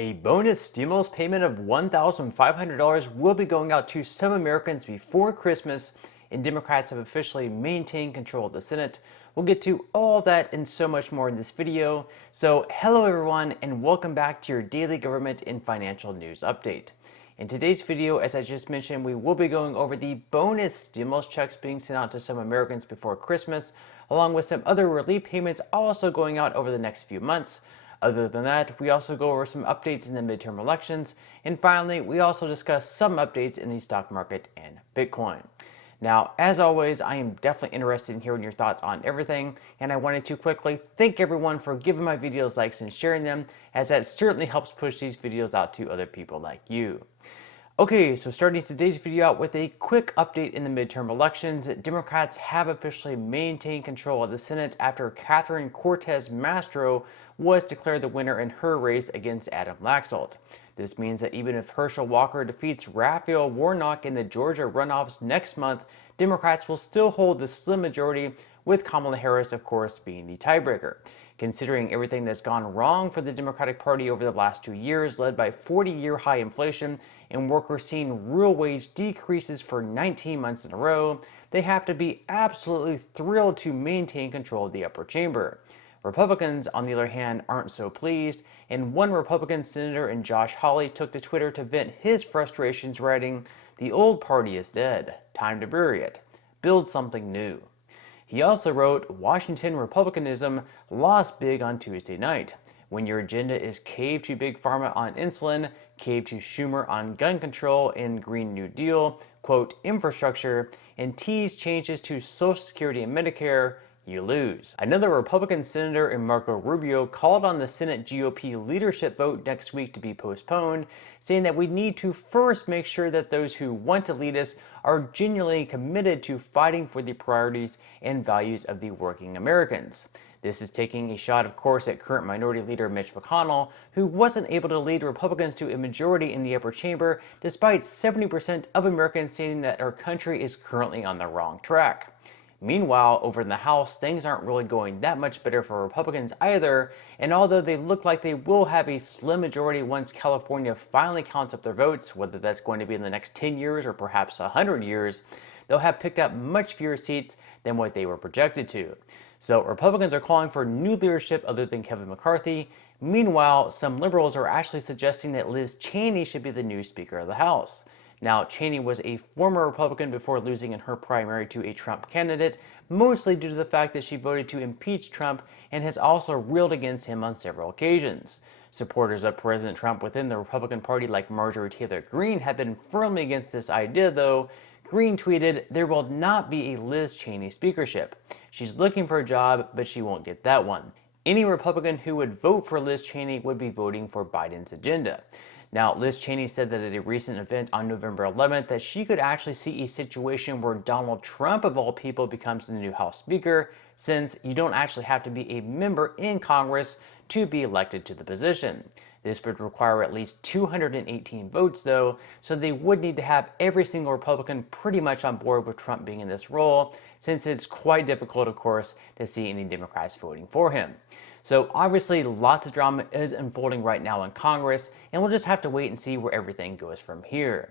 A bonus stimulus payment of $1,500 will be going out to some Americans before Christmas, and Democrats have officially maintained control of the Senate. We'll get to all that and so much more in this video. So, hello everyone, and welcome back to your daily government and financial news update. In today's video, as I just mentioned, we will be going over the bonus stimulus checks being sent out to some Americans before Christmas, along with some other relief payments also going out over the next few months. Other than that, we also go over some updates in the midterm elections, and finally, we also discuss some updates in the stock market and Bitcoin. Now, as always, I am definitely interested in hearing your thoughts on everything, and I wanted to quickly thank everyone for giving my videos likes and sharing them, as that certainly helps push these videos out to other people like you. Okay, so starting today's video out with a quick update in the midterm elections, Democrats have officially maintained control of the Senate after Catherine Cortez Masto was declared the winner in her race against Adam Laxalt. This means that even if Herschel Walker defeats Raphael Warnock in the Georgia runoffs next month, Democrats will still hold the slim majority, with Kamala Harris, of course, being the tiebreaker. Considering everything that's gone wrong for the Democratic Party over the last 2 years, led by 40-year high inflation and workers seeing real wage decreases for 19 months in a row, they have to be absolutely thrilled to maintain control of the upper chamber. Republicans, on the other hand, aren't so pleased, and one Republican senator in Josh Hawley took to Twitter to vent his frustrations, writing, "The old party is dead. Time to bury it. Build something new." He also wrote, "Washington Republicanism lost big on Tuesday night. When your agenda is cave to Big Pharma on insulin, cave to Schumer on gun control and Green New Deal, quote, infrastructure, and tease changes to Social Security and Medicare, you lose." Another Republican senator in Marco Rubio called on the Senate GOP leadership vote next week to be postponed, saying that we need to first make sure that those who want to lead us are genuinely committed to fighting for the priorities and values of the working Americans. This is taking a shot, of course, at current Minority Leader Mitch McConnell, who wasn't able to lead Republicans to a majority in the upper chamber, despite 70% of Americans saying that our country is currently on the wrong track. Meanwhile, over in the House, things aren't really going that much better for Republicans either, and although they look like they will have a slim majority once California finally counts up their votes, whether that's going to be in the next 10 years or perhaps 100 years, they'll have picked up much fewer seats than what they were projected to. So Republicans are calling for new leadership other than Kevin McCarthy. Meanwhile, some liberals are actually suggesting that Liz Cheney should be the new Speaker of the House. Now, Cheney was a former Republican before losing in her primary to a Trump candidate, mostly due to the fact that she voted to impeach Trump and has also railed against him on several occasions. Supporters of President Trump within the Republican Party like Marjorie Taylor Greene have been firmly against this idea, though. Greene tweeted, "There will not be a Liz Cheney speakership. She's looking for a job, but she won't get that one. Any Republican who would vote for Liz Cheney would be voting for Biden's agenda." Now, Liz Cheney said that at a recent event on November 11th that she could actually see a situation where Donald Trump, of all people, becomes the new House Speaker, since you don't actually have to be a member in Congress to be elected to the position. This would require at least 218 votes, though, so they would need to have every single Republican pretty much on board with Trump being in this role, since it's quite difficult, of course, to see any Democrats voting for him. So obviously, lots of drama is unfolding right now in Congress, and we'll just have to wait and see where everything goes from here.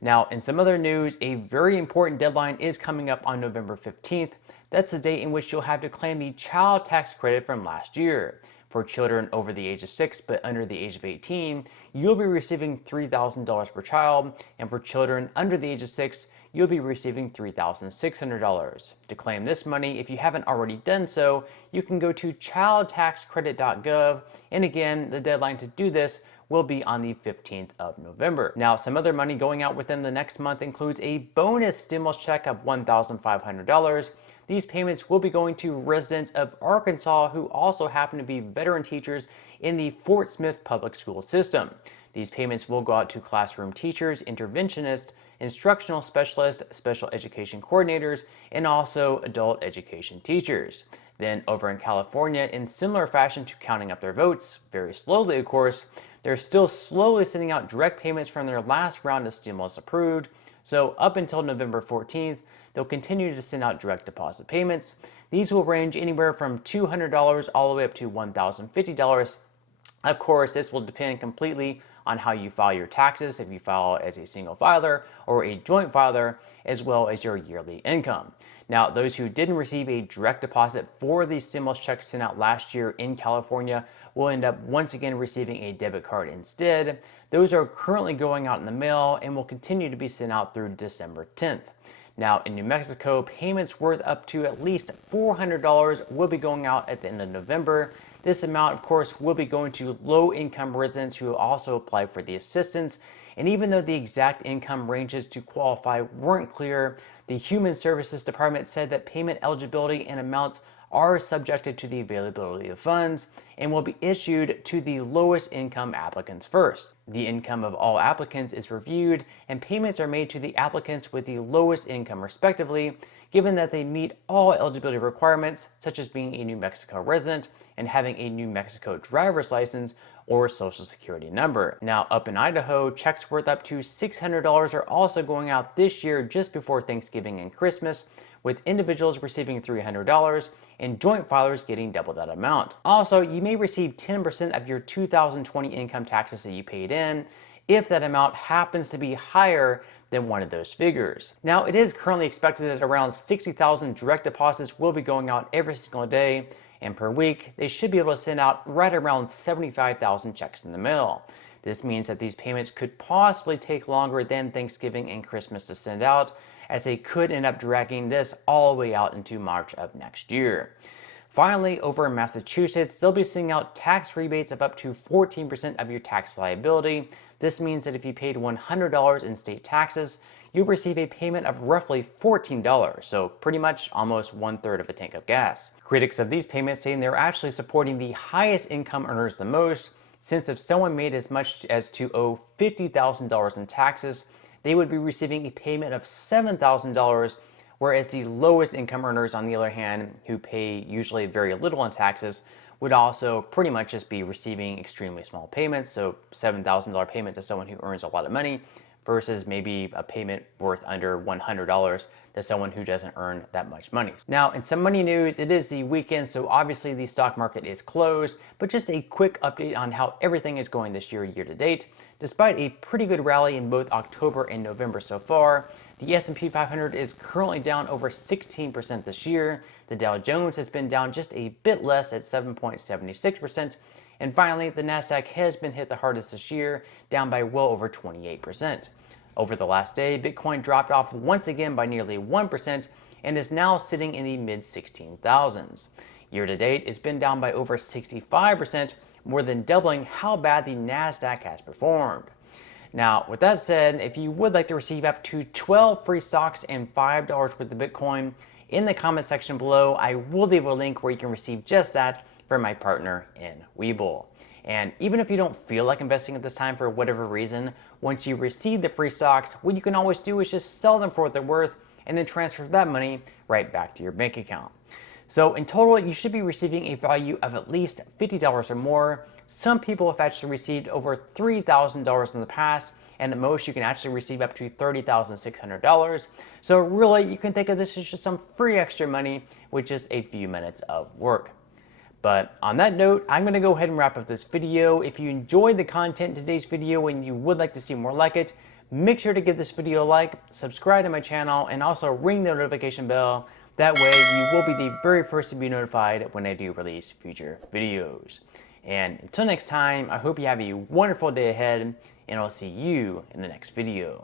Now, in some other news, a very important deadline is coming up on November 15th. That's the date in which you'll have to claim the child tax credit from last year. For children over the age of 6 but under the age of 18, you'll be receiving $3,000 per child, and for children under the age of 6, you'll be receiving $3,600. To claim this money, if you haven't already done so, you can go to childtaxcredit.gov, and again, the deadline to do this will be on the 15th of November. Now, some other money going out within the next month includes a bonus stimulus check of $1,500. These payments will be going to residents of Arkansas who also happen to be veteran teachers in the Fort Smith public school system. These payments will go out to classroom teachers, interventionists, instructional specialists, special education coordinators, and also adult education teachers. Then over in California, in similar fashion to counting up their votes, very slowly of course, they're still slowly sending out direct payments from their last round of stimulus approved. So up until November 14th, they'll continue to send out direct deposit payments. These will range anywhere from $200 all the way up to $1,050, Of course, this will depend completely on how you file your taxes, if you file as a single filer or a joint filer, as well as your yearly income. Now, those who didn't receive a direct deposit for the stimulus checks sent out last year in California will end up once again receiving a debit card instead. Those are currently going out in the mail and will continue to be sent out through December 10th. Now, in New Mexico, payments worth up to at least $400 will be going out at the end of November. This amount, of course, will be going to low-income residents who also apply for the assistance. And even though the exact income ranges to qualify weren't clear, the Human Services Department said that payment eligibility and amounts are subjected to the availability of funds and will be issued to the lowest income applicants first. The income of all applicants is reviewed and payments are made to the applicants with the lowest income respectively, given that they meet all eligibility requirements such as being a New Mexico resident and having a New Mexico driver's license or social security number. Now, up in Idaho, checks worth up to $600 are also going out this year just before Thanksgiving and Christmas, with individuals receiving $300 and joint filers getting double that amount. Also, you may receive 10% of your 2020 income taxes that you paid in if that amount happens to be higher than one of those figures. Now, it is currently expected that around 60,000 direct deposits will be going out every single day, and per week, they should be able to send out right around 75,000 checks in the mail. This means that these payments could possibly take longer than Thanksgiving and Christmas to send out, as they could end up dragging this all the way out into March of next year. Finally, over in Massachusetts, they'll be sending out tax rebates of up to 14% of your tax liability. This means that if you paid $100 in state taxes, you'll receive a payment of roughly $14, so pretty much almost 1/3 of a tank of gas. Critics of these payments saying they're actually supporting the highest income earners the most, since if someone made as much as to owe $50,000 in taxes, they would be receiving a payment of $7,000, whereas the lowest income earners, on the other hand, who pay usually very little in taxes, would also pretty much just be receiving extremely small payments. So $7,000 payment to someone who earns a lot of money versus maybe a payment worth under $100 to someone who doesn't earn that much money. Now, in some money news, it is the weekend, so obviously the stock market is closed, but just a quick update on how everything is going this year to date. Despite a pretty good rally in both October and November so far, the S&P 500 is currently down over 16% this year. The Dow Jones has been down just a bit less at 7.76%. And finally, the Nasdaq has been hit the hardest this year, down by well over 28%. Over the last day, Bitcoin dropped off once again by nearly 1% and is now sitting in the mid-16,000s. Year to date, it's been down by over 65%, more than doubling how bad the Nasdaq has performed. Now, with that said, if you would like to receive up to 12 free stocks and $5 worth of Bitcoin, in the comment section below, I will leave a link where you can receive just that from my partner in Webull. And even if you don't feel like investing at this time for whatever reason, once you receive the free stocks, what you can always do is just sell them for what they're worth and then transfer that money right back to your bank account. So in total, you should be receiving a value of at least $50 or more. Some people have actually received over $3,000 in the past, and at most you can actually receive up to $30,600. So really, you can think of this as just some free extra money with just a few minutes of work. But on that note, I'm going to go ahead and wrap up this video. If you enjoyed the content in today's video and you would like to see more like it, make sure to give this video a like, subscribe to my channel, and also ring the notification bell. That way you will be the very first to be notified when I do release future videos. And until next time, I hope you have a wonderful day ahead, and I'll see you in the next video.